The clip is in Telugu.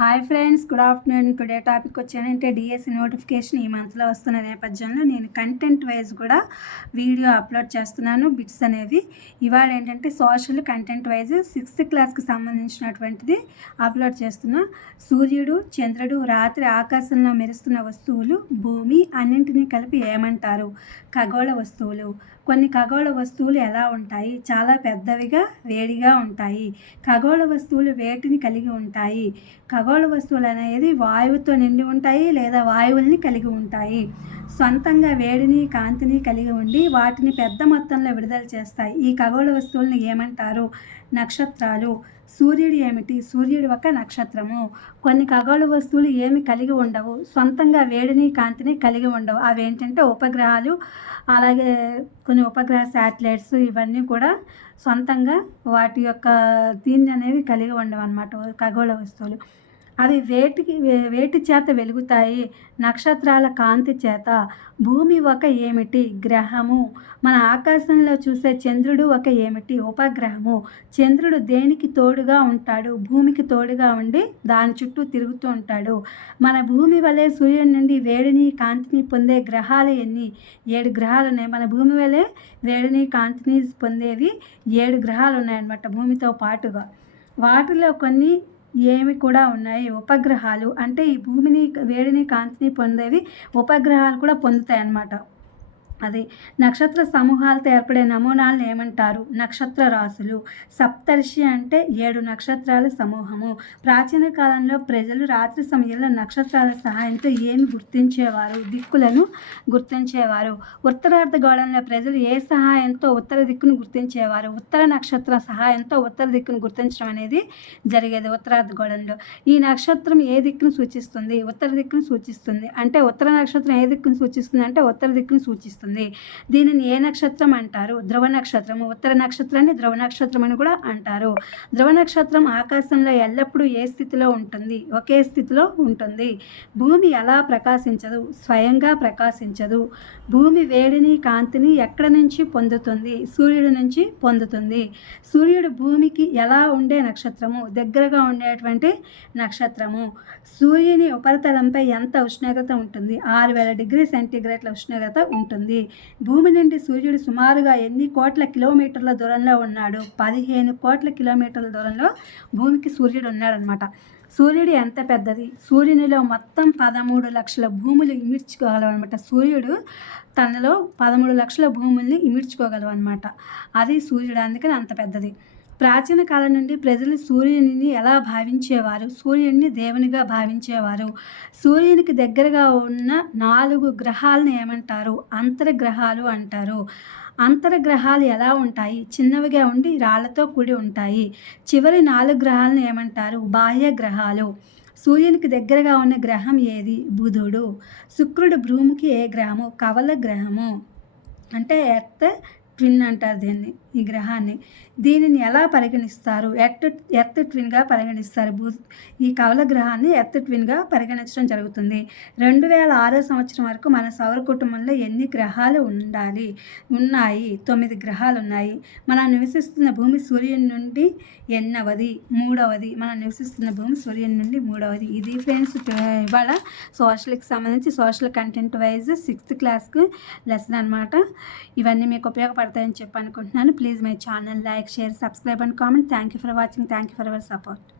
Hi friends, good afternoon. Today topic వచ్చానంటే డిఎస్సి నోటిఫికేషన్ ఈ మంత్లో వస్తున్న నేపథ్యంలో నేను కంటెంట్ వైజ్ కూడా వీడియో అప్లోడ్ చేస్తున్నాను. బిట్స్ అనేవి ఇవాళ ఏంటంటే సోషల్ కంటెంట్ వైజ్ 6th క్లాస్కి సంబంధించినటువంటిది అప్లోడ్ చేస్తున్నా. సూర్యుడు, చంద్రుడు, రాత్రి ఆకాశంలో మెరుస్తున్న వస్తువులు, భూమి అన్నింటినీ కలిపి ఏమంటారు? ఖగోళ వస్తువులు. కొన్ని ఖగోళ వస్తువులు ఎలా ఉంటాయి? చాలా పెద్దవిగా, వేడిగా ఉంటాయి. ఖగోళ వస్తువులు వేటిని కలిగి ఉంటాయి? ఖగోళ వస్తువులు అనేది వాయువుతో నిండి ఉంటాయి లేదా వాయువుల్ని కలిగి ఉంటాయి. సొంతంగా వేడిని, కాంతిని కలిగి ఉండి వాటిని పెద్ద మొత్తంలో విడుదల చేస్తాయి. ఈ ఖగోళ వస్తువులను ఏమంటారు? నక్షత్రాలు. సూర్యుడు ఏమిటి? సూర్యుడు ఒక నక్షత్రము. కొన్ని ఖగోళ వస్తువులు ఏమి కలిగి ఉండవు, సొంతంగా వేడిని, కాంతిని కలిగి ఉండవు. అవి ఏంటంటే ఉపగ్రహాలు, అలాగే కొన్ని ఉపగ్రహ శాటిలైట్స్, ఇవన్నీ కూడా సొంతంగా వాటి యొక్క దీన్ని అనేవి కలిగి ఉండవు అన్నమాట. ఖగోళ వస్తువులు అవి వేటి చేత వెలుగుతాయి? నక్షత్రాల కాంతి చేత. భూమి ఒక ఏమిటి? గ్రహము. మన ఆకాశంలో చూసే చంద్రుడు ఒక ఏమిటి? ఉపగ్రహము. చంద్రుడు దేనికి తోడుగా ఉంటాడు? భూమికి తోడుగా ఉండి దాని చుట్టూ తిరుగుతూ ఉంటాడు. మన భూమి వలె సూర్యుడి నుండి వేడిని, కాంతిని పొందే గ్రహాలు ఎన్ని? 7 గ్రహాలు ఉన్నాయి. మన భూమి వలె వేడిని, కాంతిని పొందేవి 7 గ్రహాలు ఉన్నాయన్నమాట భూమితో పాటుగా. వాటిలో కొన్ని ఏమి కూడా ఉన్నాయి? ఉపగ్రహాలు. అంటే ఈ భూమిని, వేడిని, కాంతిని పొందేవి ఉపగ్రహాలు కూడా పొందుతాయి అన్నమాట. అది నక్షత్ర సమూహాలతో ఏర్పడే నమూనాలను ఏమంటారు? నక్షత్ర రాశులు. సప్తర్షి అంటే 7 నక్షత్రాల సమూహము. ప్రాచీన కాలంలో ప్రజలు రాత్రి సమయంలో నక్షత్రాల సహాయంతో ఏమి గుర్తించేవారు? దిక్కులను గుర్తించేవారు. ఉత్తరార్ధగోళంలో ప్రజలు ఏ సహాయంతో ఉత్తర దిక్కును గుర్తించేవారు? ఉత్తర నక్షత్ర సహాయంతో ఉత్తర దిక్కును గుర్తించడం అనేది జరిగేది ఉత్తరార్ధగోళంలో. ఈ నక్షత్రం ఏ దిక్కును సూచిస్తుంది? ఉత్తర దిక్కును సూచిస్తుంది. అంటే ఉత్తర నక్షత్రం ఏ దిక్కును సూచిస్తుంది అంటే ఉత్తర దిక్కును సూచిస్తుంది. దీనిని ఏ నక్షత్రం అంటారు? ధ్రువ నక్షత్రము. ఉత్తర నక్షత్రాన్ని ధ్రువ నక్షత్రం అని కూడా అంటారు. ధ్రువ నక్షత్రం ఆకాశంలో ఎల్లప్పుడూ ఏ స్థితిలో ఉంటుంది? ఒకే స్థితిలో ఉంటుంది. భూమి ఎలా ప్రకాశించదు? స్వయంగా ప్రకాశించదు. భూమి వేడిని, కాంతిని ఎక్కడి నుంచి పొందుతుంది? సూర్యుడి నుంచి పొందుతుంది. సూర్యుడు భూమికి ఎలా ఉండే నక్షత్రము? దగ్గరగా ఉండేటువంటి నక్షత్రము. సూర్యుని ఉపరితలంపై ఎంత ఉష్ణోగ్రత ఉంటుంది? 6000 డిగ్రీ సెంటీగ్రేడ్ల ఉష్ణోగ్రత ఉంటుంది. భూమి నుండి సూర్యుడు సుమారుగా ఎన్ని కోట్ల కిలోమీటర్ల దూరంలో ఉన్నాడు? 15 కోట్ల కిలోమీటర్ల దూరంలో భూమికి సూర్యుడు ఉన్నాడనమాట. సూర్యుడు ఎంత పెద్దది? సూర్యునిలో మొత్తం 13 లక్షల భూములు ఇమిడ్చుకోగలవు అనమాట. సూర్యుడు తనలో 13 లక్షల భూముల్ని ఇమిడ్చుకోగలవు అనమాట. అది సూర్యుడు, అందుకని అంత పెద్దది. ప్రాచీన కాలం నుండి ప్రజలు సూర్యుని ఎలా భావించేవారు? సూర్యుడిని దేవునిగా భావించేవారు. సూర్యునికి దగ్గరగా ఉన్న 4 గ్రహాలను ఏమంటారు? అంతర్గ్రహాలు అంటారు. అంతర్గ్రహాలు ఎలా ఉంటాయి? చిన్నవిగా ఉండి రాళ్లతో కూడి ఉంటాయి. చివరి 4 గ్రహాలను ఏమంటారు? బాహ్య గ్రహాలు. సూర్యునికి దగ్గరగా ఉన్న గ్రహం ఏది? బుధుడు. శుక్రుడు భూమికి ఏ గ్రహము? కవల గ్రహము. అంటే ఎర్త్ ట్విన్ అంటారు దీన్ని, ఈ గ్రహాన్ని. దీనిని ఎలా పరిగణిస్తారు? ఎర్త్ ట్విన్గా పరిగణిస్తారు. ఈ కవల గ్రహాన్ని ఎర్త్ ట్విన్గా పరిగణించడం జరుగుతుంది. 2006 సంవత్సరం వరకు మన సౌర కుటుంబంలో ఎన్ని గ్రహాలు ఉన్నాయి? 9 గ్రహాలు ఉన్నాయి. మనం నివసిస్తున్న భూమి సూర్యుని నుండి ఎన్నవది? 3వది. మనం నివసిస్తున్న భూమి సూర్యుని నుండి 3వది. ఇది ఫ్రెండ్స్ ఇవాళ సోషల్కి సంబంధించి సోషల్ కంటెంట్ వైజ్ 6th క్లాస్కి లెసన్ అనమాట. ఇవన్నీ మీకు ఉపయోగపడతాయని చెప్పి అనుకుంటున్నాను. Please my channel like, share, subscribe and comment. Thank you for watching. Thank you for your support.